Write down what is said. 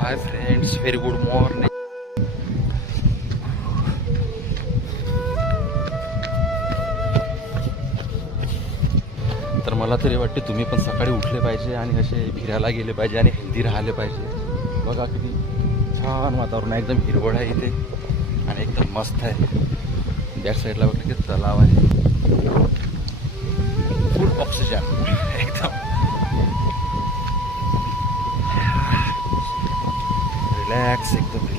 Hi friends, very good morning. तर मला तरी वाटते तुम्ही पण सकाळी उठले पाहिजे आणि असे फिरायला गेले पाहिजे आणि हेल्दी राहिले पाहिजे. बघा किती छान वातावरण आहे, एकदम हिरवळ आहे इथे आणि एकदम मस्त आहे. बॅक साईडला बघा की तलाव आहे, फुल ऑक्सिजन एकदम रिलॅक्स एकदम.